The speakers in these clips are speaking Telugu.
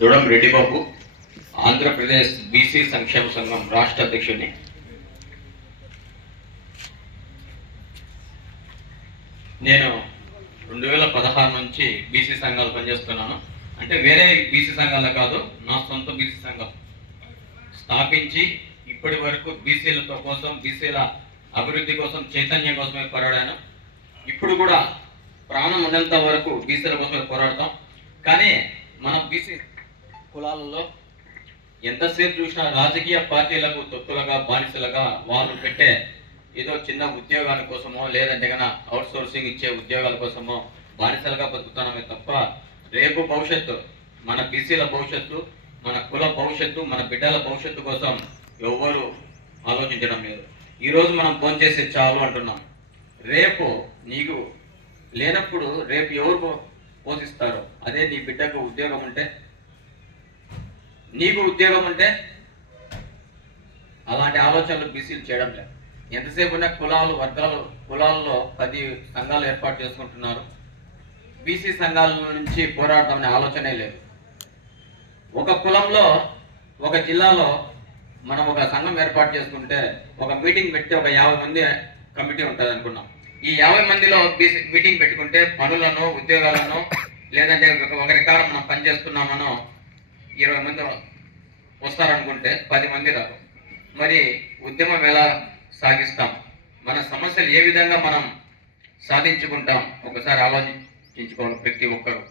దుడం రెడ్డిబాబు ఆంధ్రప్రదేశ్ బీసీ సంక్షేమ సంఘం రాష్ట్ర అధ్యక్షుడిని. నేను రెండు వేల పదహారు నుంచి బీసీ సంఘాలు పనిచేస్తున్నాను. అంటే వేరే బీసీ సంఘాలు కాదు నా సొంత బీసీ సంఘం. స్థాపించి ఇప్పటి వరకు బీసీలతో కోసం బీసీల అభివృద్ధి కోసం చైతన్యం కోసమే పోరాడాను. ఇప్పుడు కూడా ప్రాణం ఉన్నంత వరకు బీసీల కోసమే పోరాడతాం. కానీ మన బీసీ కులాలలో ఎంతసేపు చూసినా రాజకీయ పార్టీలకు తొత్తులుగా బానిసలుగా వాళ్ళు పెట్టే ఏదో చిన్న ఉద్యోగాల కోసమో లేదంటే కన్నా అవుట్ సోర్సింగ్ ఇచ్చే ఉద్యోగాల కోసమో బానిసలుగా బతుకుతున్నామే తప్ప రేపు భవిష్యత్తు మన బీసీల భవిష్యత్తు మన కుల భవిష్యత్తు మన బిడ్డల భవిష్యత్తు కోసం ఎవ్వరు ఆలోచించడం లేదు. ఈరోజు మనం ఫోన్ చేసి చాలు అంటున్నాం. రేపు నీకు లేనప్పుడు రేపు ఎవరు పోషిస్తారు? అదే నీ బిడ్డకు ఉద్యోగం ఉంటే నీకు ఉద్యోగం ఉంటే అలాంటి ఆలోచనలు బీసీలు చేయడం లేదు. ఎంతసేపు ఉన్న కులాలు వర్గాలు కులాల్లో పది సంఘాలు ఏర్పాటు చేసుకుంటున్నారు. బీసీ సంఘాల నుంచి పోరాడదామనే ఆలోచనే లేదు. ఒక కులంలో ఒక జిల్లాలో మనం ఒక సంఘం ఏర్పాటు చేసుకుంటే ఒక మీటింగ్ పెట్టి ఒక యాభై మంది కమిటీ ఉంటుంది అనుకున్నాం. ఈ యాభై మందిలో బీసీ మీటింగ్ పెట్టుకుంటే పనులను ఉద్యోగాలను లేదంటే ఒక- ఒకరి కాడ మనం పనిచేస్తున్నామనో ఇరవై మంది వస్తారనుకుంటే పది మంది రారు. మరి ఉద్యమం ఎలా సాగిస్తాం? మన సమస్యలు ఏ విధంగా మనం సాధించుకుంటాం? ఒకసారి ఆలోచించుకోవాలి ప్రతి ఒక్కరు.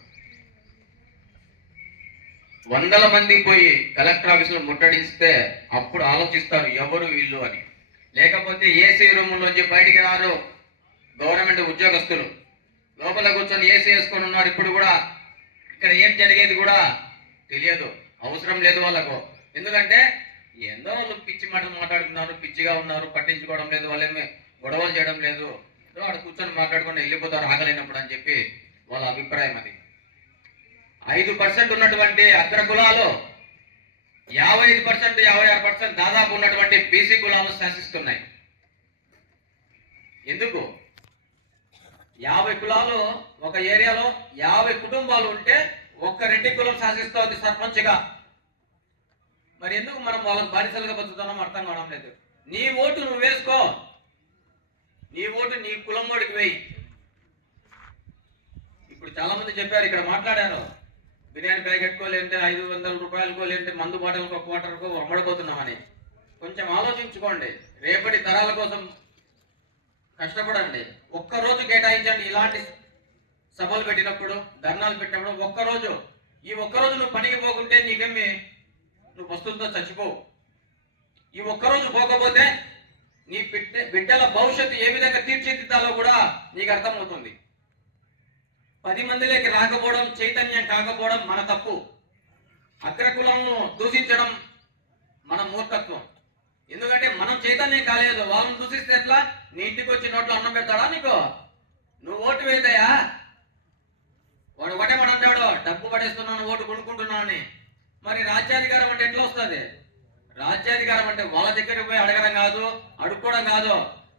వందల మంది పోయి కలెక్టర్ ఆఫీసులో ముట్టడిస్తే అప్పుడు ఆలోచిస్తారు ఎవరు వీళ్ళు అని. లేకపోతే ఏసీ రూమ్లోంచి బయటికి రారు గవర్నమెంట్ ఉద్యోగస్తులు. లోపల కూర్చొని ఏసీ వేసుకొని ఉన్నారు. ఇప్పుడు కూడా ఇక్కడ ఏం జరిగేది కూడా తెలియదు. అవసరం లేదు వాళ్ళకు. ఎందుకంటే ఏందో వాళ్ళు పిచ్చి మాటలు మాట్లాడుతున్నారు పిచ్చిగా ఉన్నారు పట్టించుకోవడం లేదు వాళ్ళేమి గొడవలు చేయడం లేదు. ఏదో అక్కడ కూర్చొని మాట్లాడుకుని వెళ్ళిపోతారు ఆగలేనప్పుడు అని చెప్పి వాళ్ళ అభిప్రాయం అది. ఐదు పర్సెంట్ ఉన్నటువంటి అగ్ర కులాలు యాభై ఐదు పర్సెంట్ యాభై ఆరు పర్సెంట్ దాదాపు ఉన్నటువంటి బీసీ కులాలు శాసిస్తున్నాయి. ఎందుకు? యాభై కులాలు ఒక ఏరియాలో యాభై కుటుంబాలు ఉంటే ఒక్క రెడ్డి కులం శాసిస్తోంది సర్పంచ్గా. మరి ఎందుకు మనం వాళ్ళకి బానిసలుగా బతుకుతున్నాం అర్థం కావడం లేదు. నీ ఓటు నువ్వు వేసుకో. నీ ఓటు నీ కులం వాడికి వేయి. ఇప్పుడు చాలా మంది చెప్పారు ఇక్కడ మాట్లాడారు. బిర్యానీ ప్యాకెట్కో లేదంటే ఐదు వందల రూపాయలకో లేదంటే మందు బాటలకో క్వార్టర్కో అమ్మడిపోతున్నామని. కొంచెం ఆలోచించుకోండి. రేపటి తరాల కోసం కష్టపడండి. ఒక్క రోజు కేటాయించండి. ఇలాంటి సభలు పెట్టినప్పుడు ధర్నాలు పెట్టినప్పుడు ఒక్క రోజు ఈ ఒక్కరోజు నువ్వు పనికి పోకుంటే నీకేమి నువ్వు వస్తువులతో చచ్చిపోవు. ఈ ఒక్క రోజు పోకపోతే నీ బిడ్డ బిడ్డల భవిష్యత్తు ఏ విధంగా తీర్చిదిద్దాలో కూడా నీకు అర్థమవుతుంది. పది మందిలోకి రాకపోవడం చైతన్యం కాకపోవడం మన తప్పు. అగ్రకులంను దూషించడం మన మూర్ఖత్వం. ఎందుకంటే మనం చైతన్యం కాలేదు. వాళ్ళని దూషిస్తే ఎట్లా? నీ ఇంటికి వచ్చి నోట్లో అన్నం పెడతాడా నీకు? నువ్వు ఓటు వేస్తే వాడు ఒకటే మాట అంటాడు డబ్బు పడేస్తున్నాను ఓటు కొనుక్కుంటున్నాను అని మరి రాజ్యాధికారం అంటే ఎట్లా వస్తుంది? రాజ్యాధికారం అంటే వాళ్ళ దగ్గరికి పోయి అడగడం కాదు అడుక్కోవడం కాదు.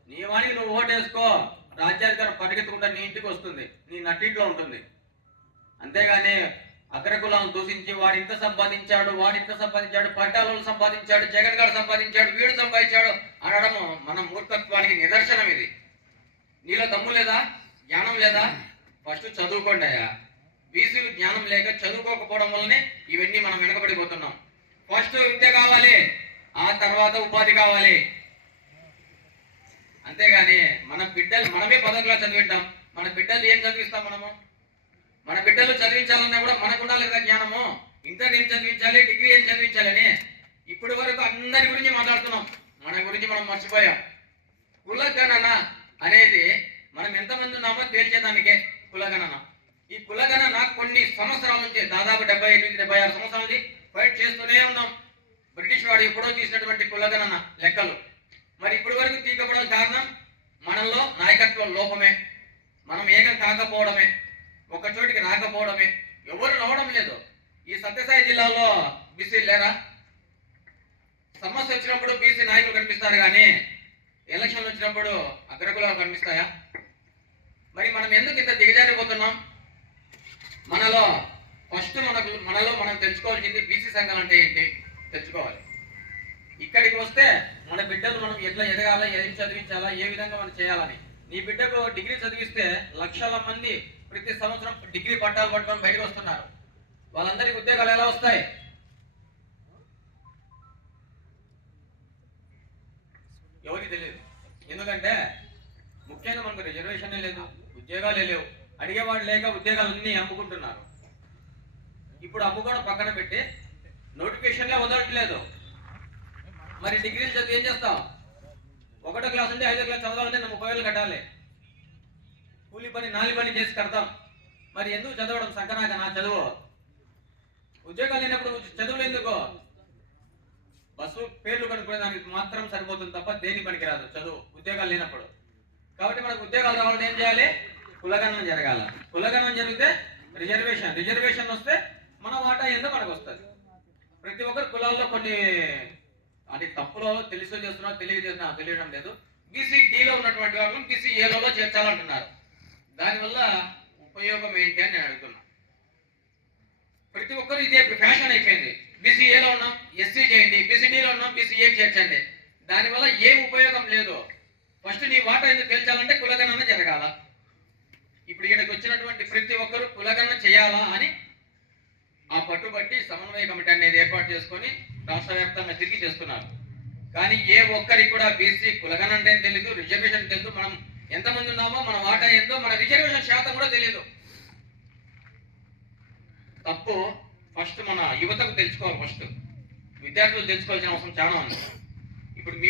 నీ వాణికి నువ్వు ఓటు వేసుకో. రాజ్యాధికారం పరిగెత్తుకుంటా నీ ఇంటికి వస్తుంది నీ నట్టింట్లో ఉంటుంది. అంతేగాని అగ్రకులం దూషించి వాడు ఇంత సంపాదించాడు వాడు ఇంత సంపాదించాడు పట్టాలు సంపాదించాడు జగన్ గారు సంపాదించాడు వీడు సంపాదించాడు అనడం మన మూర్ఖత్వానికి నిదర్శనం ఇది. నీలో దమ్ము లేదా? జ్ఞానం లేదా? ఫస్ట్ చదువుకోండి అయ్యా. బీసీలు జ్ఞానం లేక చదువుకోకపోవడం వల్లనే ఇవన్నీ మనం వెనకబడిపోతున్నాం. ఫస్ట్ విద్య కావాలి ఆ తర్వాత ఉపాధి కావాలి. అంతేగాని మన బిడ్డలు మనమే పదవిలో చదివిద్దాం. మన బిడ్డలు ఏం చదివిస్తాం మనము? మన బిడ్డలు చదివించాలన్నా కూడా మనకు ఉండాలి కదా జ్ఞానము. ఇంటర్ ఏం చదివించాలి డిగ్రీ ఏం చదివించాలని ఇప్పటి వరకు అందరి గురించి మాట్లాడుతున్నాం. మన గురించి మనం మర్చిపోయాం. కులగణన అనేది మనం ఎంతమంది ఉన్నామో తేల్చేదానికే కులగణన. ఈ కులగణన కొన్ని సంవత్సరాల నుంచి దాదాపు డెబ్బై ఎనిమిది డెబ్బై ఆరు సంవత్సరాల నుంచి ఫైట్ చేస్తూనే ఉన్నాం. బ్రిటిష్ వాడు ఎప్పుడో తీసినటువంటి కులగణన లెక్కలు. మరి ఇప్పటి వరకు తీయకపోవడం కారణం మనల్లో నాయకత్వం లోపమే. మనం ఏకం కాకపోవడమే. ఒక చోటికి రాకపోవడమే. ఎవరు రావడం లేదు. ఈ సత్యసాయి జిల్లాలో బీసీ లేరా? సమస్య వచ్చినప్పుడు బీసీ నాయకులు కనిపిస్తారు కానీ ఎలక్షన్లు వచ్చినప్పుడు అగ్రకులాలు కనిపిస్తాయా? మరి మనం ఎందుకు ఇంత మనలో ఫస్ట్ మనకు మనలో మనం తెచ్చుకోవాల్సింది బీసీ సంఘాలు అంటే ఏంటి? తెచ్చుకోవాలి ఇక్కడికి వస్తే మన బిడ్డలు మనం ఎట్లా ఎదగాలా ఏం చదివించాలా ఏ విధంగా మనం చేయాలని. నీ బిడ్డకు డిగ్రీ చదివిస్తే లక్షల మంది ప్రతి సంవత్సరం డిగ్రీ పట్టాలు పట్టుకొని బయటకు వస్తున్నారు. వాళ్ళందరికీ ఉద్యోగాలు ఎలా వస్తాయి? ఎవరికి తెలియదు. ఎందుకంటే ముఖ్యంగా మనకు రిజర్వేషన్ లేదు ఉద్యోగాలే లేవు. అడిగేవాడు లేక ఉద్యోగాలన్నీ అమ్ముకుంటున్నారు. ఇప్పుడు అమ్ముకోవడం పక్కన పెట్టి నోటిఫికేషన్లే వదలట్లేదు. మరి డిగ్రీలు చదివి ఏం చేస్తాం? ఒకటో క్లాస్ ఉంటే ఐదో క్లాస్ చదవాలంటే నా ముప్పై వేలు కట్టాలి. కూలి పని నాలి పని చేసి కడతాం. మరి ఎందుకు చదవడం? సంకనాక నా చదువు. ఉద్యోగాలు లేనప్పుడు చదువులు ఎందుకు? బస్సు పేర్లు కనుక్కునే దానికి మాత్రం సరిపోతుంది తప్ప దేని పనికిరాదు చదువు ఉద్యోగాలు లేనప్పుడు. కాబట్టి మనకు ఉద్యోగాలు రావాలంటే ఏం చేయాలి? కులగణం జరగాల. కులగనం జరిగితే రిజర్వేషన్ రిజర్వేషన్ వస్తే మన వాటా ఏందో మనకు వస్తుంది? ప్రతి ఒక్కరు కులాల్లో కొన్ని అది తప్పులో తెలుసో చేస్తున్నా తెలియజేస్తున్నా తెలియడం లేదు. బీసీ డీలో ఉన్నటువంటి వాళ్ళని బీసీ ఏలో చేర్చాలంటున్నారు. దానివల్ల ఉపయోగం ఏంటి అని నేను అడుగుతున్నా. ప్రతి ఒక్కరు ఇదే ఫ్యాషన్ అయిపోయింది. బీసీ ఏలో ఉన్నాం ఎస్సీ చేయండి బీసీ డీలో ఉన్నాం బీసీ ఏ చేర్చండి. దానివల్ల ఏం ఉపయోగం లేదు ఫస్ట్ నీ వాటా ఎందుకు తేల్చాలంటే కులగణన జరగాల. ఇప్పుడు ఈయనకు వచ్చినటువంటి ప్రతి ఒక్కరు కులగణన చేయాలా అని ఆ పట్టుబట్టి సమన్వయ కమిటీ అనేది ఏర్పాటు చేసుకొని రాష్ట్ర వ్యాప్తంగా తిరిగి చేస్తున్నారు. కానీ ఏ ఒక్కరికి కూడా బీసీ కులగన అంటే తెలియదు రిజర్వేషన్ తెలియదు మనం ఎంతమంది ఉన్నామో మన వాటా ఏందో మన రిజర్వేషన్ శాతం కూడా తెలియదు తప్పు ఫస్ట్ మన యువతకు తెలుసుకోవాలి ఫస్ట్. విద్యార్థులు తెలుసుకోవాల్సిన అవసరం చాలా ఉంది ఇప్పుడు మీ